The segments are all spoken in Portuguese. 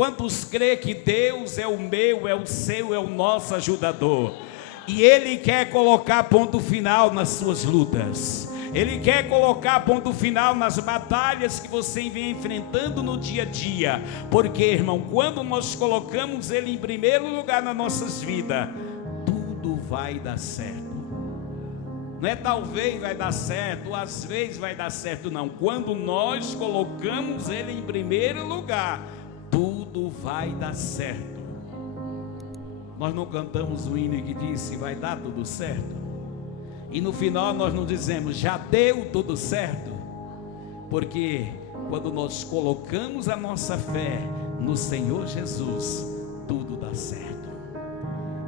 Quantos crê que Deus é o meu, é o seu, é o nosso ajudador? E Ele quer colocar ponto final nas suas lutas. Ele quer colocar ponto final nas batalhas que você vem enfrentando no dia a dia. Porque, irmão, quando nós colocamos Ele em primeiro lugar nas nossas vidas, tudo vai dar certo. Não é talvez vai dar certo, ou às vezes vai dar certo, não. Quando nós colocamos Ele em primeiro lugar, tudo vai dar certo. Nós não cantamos o hino que diz: vai dar tudo certo. E no final nós não dizemos: já deu tudo certo. Porque quando nós colocamos a nossa fé no Senhor Jesus, tudo dá certo.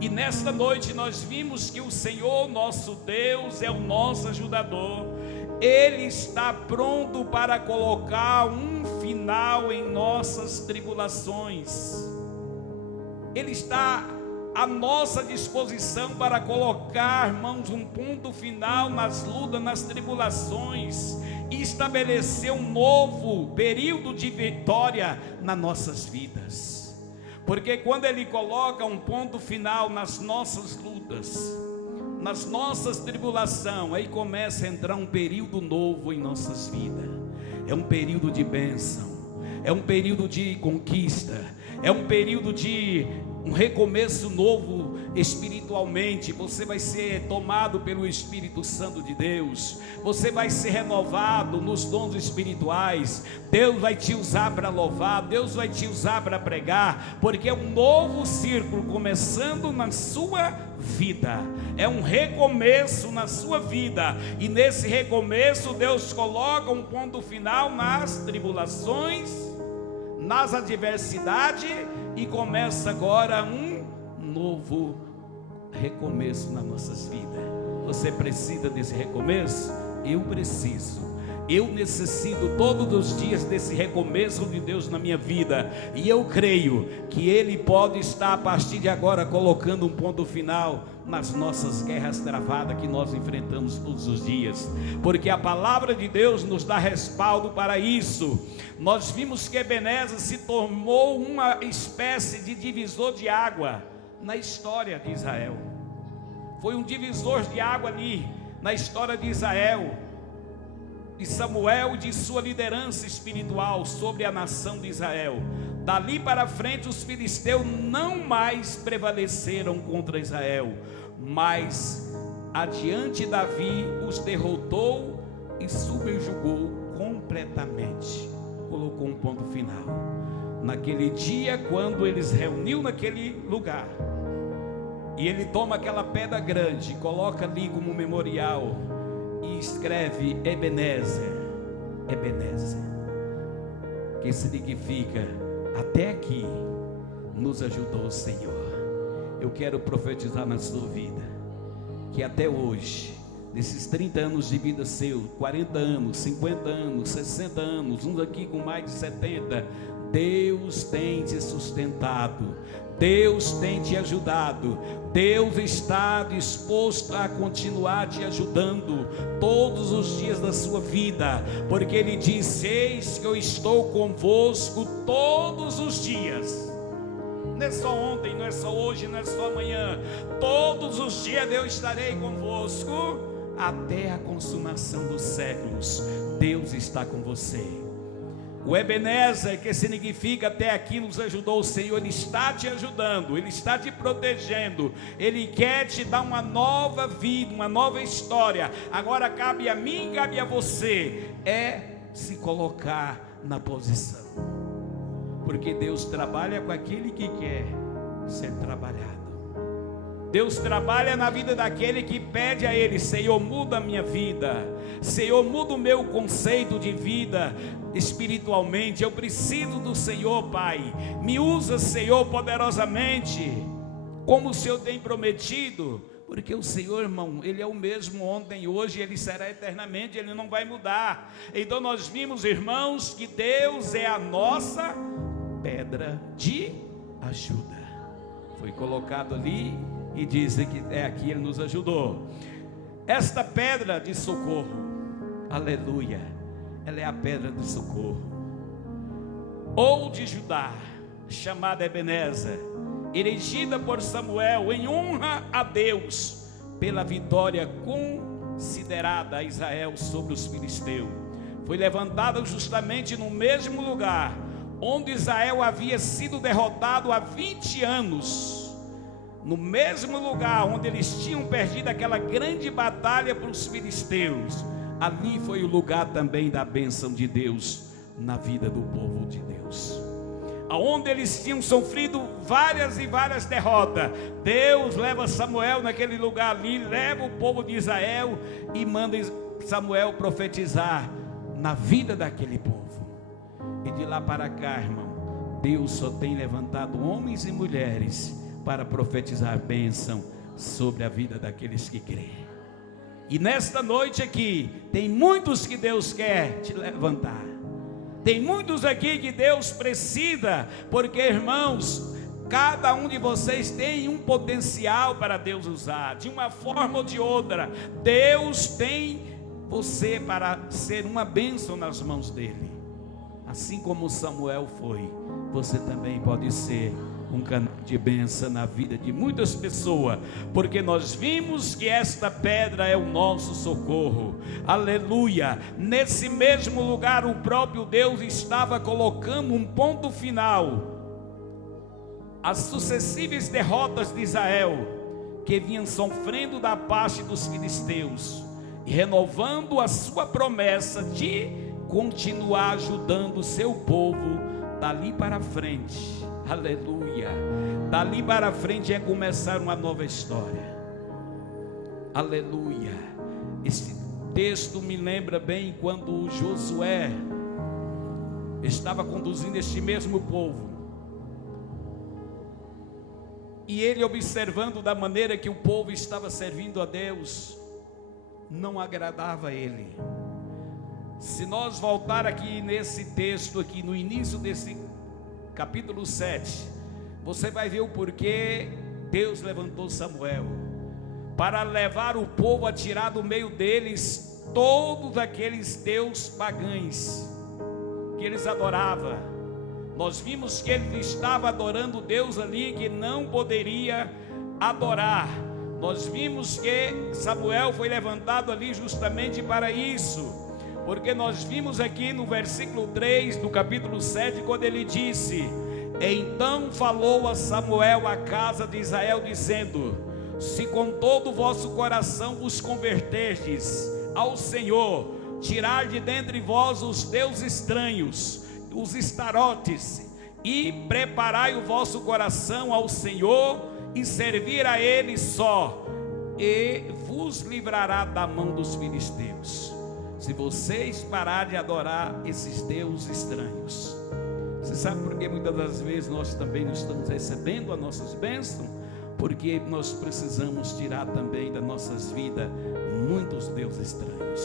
E nesta noite nós vimos que o Senhor nosso Deus é o nosso ajudador. Ele está pronto para colocar um final em nossas tribulações. Ele está à nossa disposição para colocar, irmãos, um ponto final nas lutas, nas tribulações, e estabelecer um novo período de vitória nas nossas vidas. Porque quando Ele coloca um ponto final nas nossas lutas, nas nossas tribulações, aí começa a entrar um período novo em nossas vidas. É um período de bênção, é um período de conquista, é um período de um recomeço novo espiritualmente. Você vai ser tomado pelo Espírito Santo de Deus, você vai ser renovado nos dons espirituais. Deus vai te usar para louvar, Deus vai te usar para pregar, porque é um novo círculo começando na sua vida, é um recomeço na sua vida, e nesse recomeço Deus coloca um ponto final nas tribulações, nas adversidades, e começa agora um novo recomeço nas nossas vidas. Você precisa desse recomeço? Eu preciso. Eu necessito todos os dias desse recomeço de Deus na minha vida. E eu creio que Ele pode estar a partir de agora colocando um ponto final nas nossas guerras travadas que nós enfrentamos todos os dias. Porque a palavra de Deus nos dá respaldo para isso. Nós vimos que Ebenezer se tornou uma espécie de divisor de água na história de Israel. Foi um divisor de água ali na história de Israel, de Samuel e de sua liderança espiritual sobre a nação de Israel. Dali para frente os filisteus não mais prevaleceram contra Israel, mas adiante Davi os derrotou e subjugou completamente. Colocou um ponto final naquele dia, quando eles reuniu naquele lugar, e ele toma aquela pedra grande, coloca ali como memorial e escreve Ebenezer, Ebenezer, que significa: até aqui nos ajudou o Senhor. Eu quero profetizar na sua vida que até hoje, nesses 30 anos de vida seu, 40 anos, 50 anos, 60 anos, uns aqui com mais de 70, Deus tem te sustentado, Deus tem te ajudado, Deus está disposto a continuar te ajudando todos os dias da sua vida, porque Ele diz: eis que eu estou convosco todos os dias. Não é só ontem, não é só hoje, não é só amanhã, todos os dias eu estarei convosco até a consumação dos séculos. Deus está com você. O Ebenezer, que significa até aqui nos ajudou o Senhor, Ele está te ajudando, Ele está te protegendo, Ele quer te dar uma nova vida, uma nova história. Agora cabe a mim e cabe a você se colocar na posição, porque Deus trabalha com aquele que quer ser trabalhado. Deus trabalha na vida daquele que pede a Ele: Senhor, muda a minha vida, Senhor, muda o meu conceito de vida espiritualmente. Eu preciso do Senhor, Pai. Me usa, Senhor, poderosamente, como o Senhor tem prometido. Porque o Senhor, irmão, Ele é o mesmo ontem, hoje, Ele será eternamente, Ele não vai mudar. Então nós vimos, irmãos, que Deus é a nossa pedra de ajuda. Foi colocado ali e dizem que aqui Ele nos ajudou. Esta pedra de socorro, aleluia, ela é a pedra de socorro, ou de Judá, chamada Ebenezer, erigida por Samuel em honra a Deus pela vitória considerada a Israel sobre os filisteus. Foi levantada justamente no mesmo lugar onde Israel havia sido derrotado há 20 anos, no mesmo lugar onde eles tinham perdido aquela grande batalha para os filisteus. Ali foi o lugar também da bênção de Deus na vida do povo de Deus, aonde eles tinham sofrido várias e várias derrotas. Deus leva Samuel naquele lugar ali, leva o povo de Israel e manda Samuel profetizar na vida daquele povo. E de lá para cá, irmão, Deus só tem levantado homens e mulheres para profetizar bênção sobre a vida daqueles que creem. E nesta noite aqui, tem muitos que Deus quer te levantar. Tem muitos aqui que Deus precisa, porque, irmãos, cada um de vocês tem um potencial para Deus usar, de uma forma ou de outra. Deus tem você para ser uma bênção nas mãos dele. Assim como Samuel foi, você também pode ser um canal de bênção na vida de muitas pessoas, porque nós vimos que esta pedra é o nosso socorro. Aleluia! Nesse mesmo lugar o próprio Deus estava colocando um ponto final às sucessivas derrotas de Israel, que vinham sofrendo da parte dos filisteus, e renovando a sua promessa de continuar ajudando o seu povo dali para frente. Aleluia! Dali para frente é começar uma nova história. Aleluia! Esse texto me lembra bem quando Josué estava conduzindo este mesmo povo, e ele, observando da maneira que o povo estava servindo a Deus, não agradava a ele. Se nós voltar aqui nesse texto aqui, no início desse capítulo 7, você vai ver o porquê Deus levantou Samuel, para levar o povo a tirar do meio deles todos aqueles deuses pagãos que eles adoravam. Nós vimos que ele estava adorando Deus ali que não poderia adorar. Nós vimos que Samuel foi levantado ali justamente para isso, porque nós vimos aqui no versículo 3 do capítulo 7, quando ele disse: então falou a Samuel à casa de Israel, dizendo: se com todo o vosso coração vos converterdes ao Senhor, tirar de dentre vós os deuses estranhos, os estarotes, e preparai o vosso coração ao Senhor, e servir a Ele só, e vos livrará da mão dos filisteus. Se vocês pararem de adorar esses deuses estranhos. Você sabe por que muitas das vezes nós também não estamos recebendo as nossas bênçãos? Porque nós precisamos tirar também das nossas vidas muitos deuses estranhos.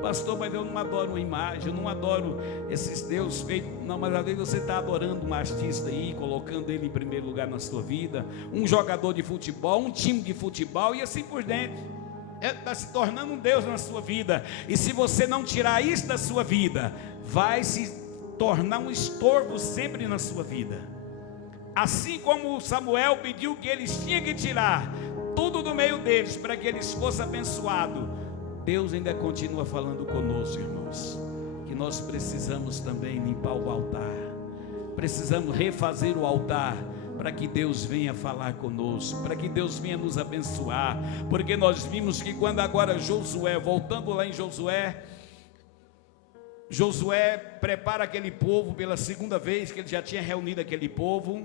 Pastor, mas eu não adoro uma imagem, eu não adoro esses deuses feitos. Não, mas às vezes você está adorando um artista aí, colocando ele em primeiro lugar na sua vida, um jogador de futebol, um time de futebol e assim por dentro. Está se tornando um Deus na sua vida, e se você não tirar isso da sua vida, vai se tornar um estorvo sempre na sua vida. Assim como Samuel pediu que eles tinham que tirar tudo do meio deles para que eles fossem abençoados, Deus ainda continua falando conosco, irmãos, que nós precisamos também limpar o altar, precisamos refazer o altar, para que Deus venha falar conosco, para que Deus venha nos abençoar, porque nós vimos que quando agora Josué, voltando lá em Josué prepara aquele povo pela segunda vez, que ele já tinha reunido aquele povo,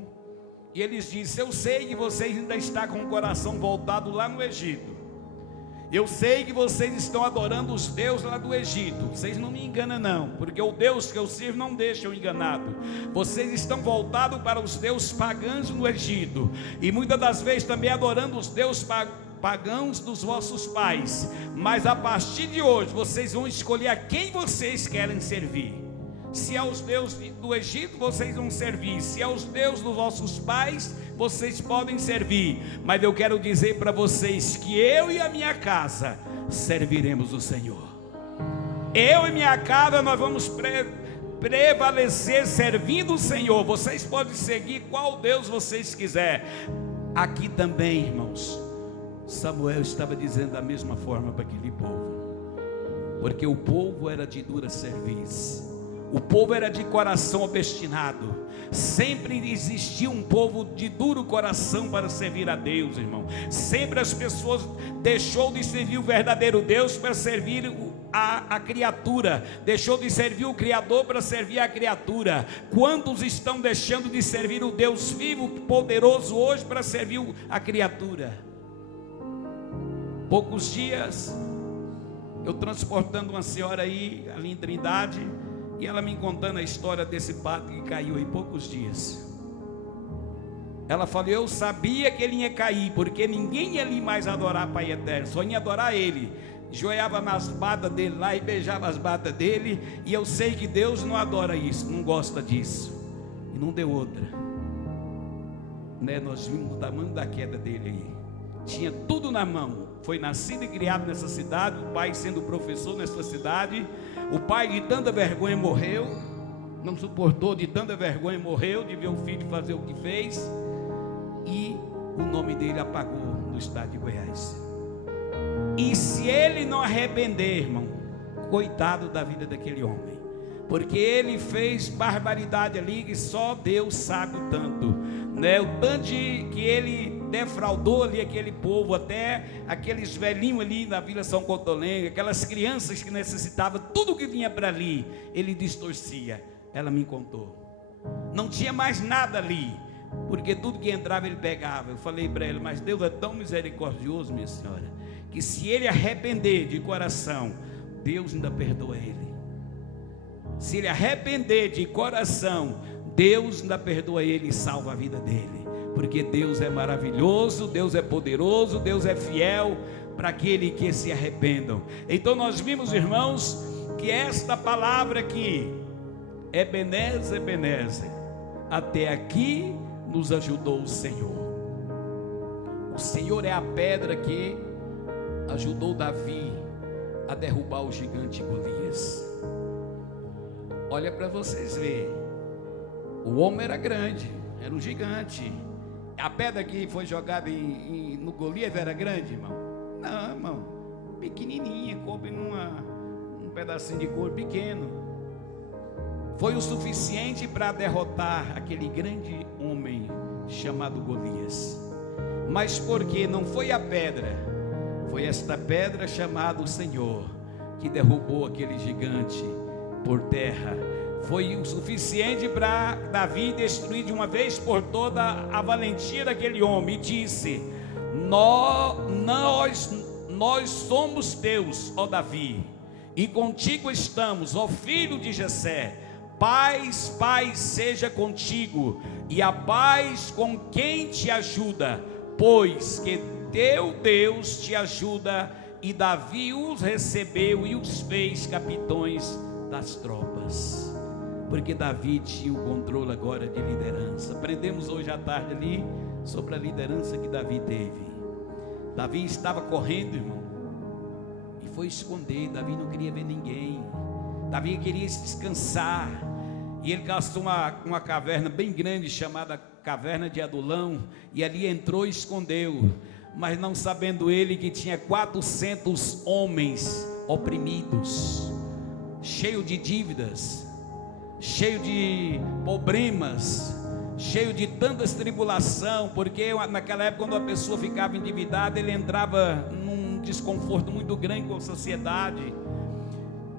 e eles dizem: eu sei que vocês ainda estão com o coração voltado lá no Egito, eu sei que vocês estão adorando os deuses lá do Egito, vocês não me enganam não, porque o Deus que eu sirvo não deixa eu enganado. Vocês estão voltados para os deuses pagãos no Egito, e muitas das vezes também adorando os deuses pagãos dos vossos pais, mas a partir de hoje vocês vão escolher a quem vocês querem servir. Se é os deuses do Egito, vocês vão servir. Se é os deuses dos vossos pais, vocês podem servir. Mas eu quero dizer para vocês que eu e a minha casa serviremos o Senhor. Eu e minha casa nós vamos prevalecer servindo o Senhor. Vocês podem seguir qual Deus vocês quiserem. Aqui também, irmãos, Samuel estava dizendo da mesma forma para aquele povo, porque o povo era de dura cerviz, o povo era de coração obstinado. Sempre existiu um povo de duro coração para servir a Deus, irmão. Sempre as pessoas deixou de servir o verdadeiro Deus para servir a criatura, deixou de servir o Criador para servir a criatura. Quantos estão deixando de servir o Deus vivo, poderoso hoje, para servir a criatura? Poucos dias, eu transportando uma senhora aí, ali em Trindade, e ela me contando a história desse padre que caiu em poucos dias. Ela falou: eu sabia que ele ia cair, porque ninguém ia ali mais adorar Pai Eterno, só ia adorar Ele. Joelhava nas batas dele lá e beijava as batas dele, e eu sei que Deus não adora isso, não gosta disso. E não deu outra, né? Nós vimos o tamanho da queda dele aí. Tinha tudo na mão. Foi nascido e criado nessa cidade, o pai sendo professor nessa cidade. O pai de tanta vergonha morreu, não suportou de tanta vergonha, morreu de ver o filho fazer o que fez, e o nome dele apagou no estado de Goiás. E se ele não arrepender, irmão, coitado da vida daquele homem, porque ele fez barbaridade ali que só Deus sabe o tanto, né? O tanto que ele defraudou ali aquele povo, até aqueles velhinhos ali na Vila São Cotolengo, aquelas crianças que necessitavam, tudo que vinha para ali, ele distorcia. Ela me contou, não tinha mais nada ali, porque tudo que entrava ele pegava. Eu falei para ela: mas Deus é tão misericordioso, minha senhora, que se ele arrepender de coração, Deus ainda perdoa ele. Se ele arrepender de coração, Deus ainda perdoa ele e salva a vida dele, porque Deus é maravilhoso, Deus é poderoso, Deus é fiel para aquele que se arrependam. Então nós vimos, irmãos, que esta palavra aqui, Ebenezer, Ebenezer, até aqui nos ajudou o Senhor. O Senhor é a pedra que ajudou Davi a derrubar o gigante Golias. Olha para vocês verem, o homem era grande, era um gigante. A pedra que foi jogada no Golias era grande, irmão? Não, irmão, pequenininha, coube num pedacinho de couro pequeno. Foi o suficiente para derrotar aquele grande homem chamado Golias. Mas porque não foi a pedra, foi esta pedra chamada o Senhor que derrubou aquele gigante por terra. Foi o suficiente para Davi destruir de uma vez por toda a valentia daquele homem. E disse: nós somos teus, ó Davi, e contigo estamos, ó filho de Jessé. Paz seja contigo, e a paz com quem te ajuda, pois que teu Deus te ajuda. E Davi os recebeu e os fez capitões das tropas, porque Davi tinha o controle agora de liderança. Aprendemos hoje à tarde ali sobre a liderança que Davi teve. Davi estava correndo, irmão, e foi esconder. Davi não queria ver ninguém. Davi queria descansar, e ele gastou uma caverna bem grande chamada Caverna de Adulão, e ali entrou e escondeu. Mas não sabendo ele que tinha 400 homens oprimidos, cheio de dívidas, cheio de problemas, cheio de tantas tribulação, porque naquela época, quando a pessoa ficava endividada, ele entrava num desconforto muito grande com a sociedade.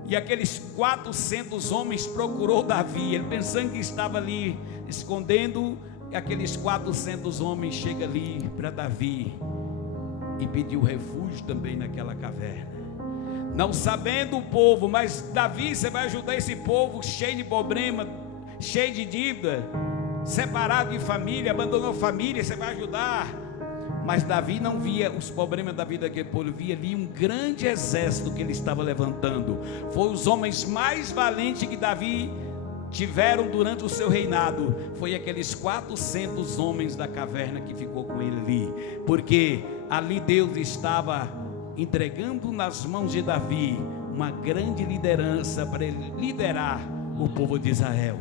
E aqueles 400 homens procurou Davi, ele pensando que estava ali escondendo. E aqueles 400 homens chegam ali para Davi e pediu refúgio também naquela caverna. Não sabendo o povo, mas Davi, você vai ajudar esse povo cheio de problema, cheio de dívida, separado de família, abandonou família, você vai ajudar. Mas Davi não via os problemas da vida daquele povo, via ali um grande exército que ele estava levantando. Foi os homens mais valentes que Davi tiveram durante o seu reinado. Foi aqueles 400 homens da caverna que ficou com ele ali, porque ali Deus estava entregando nas mãos de Davi uma grande liderança para ele liderar o povo de Israel.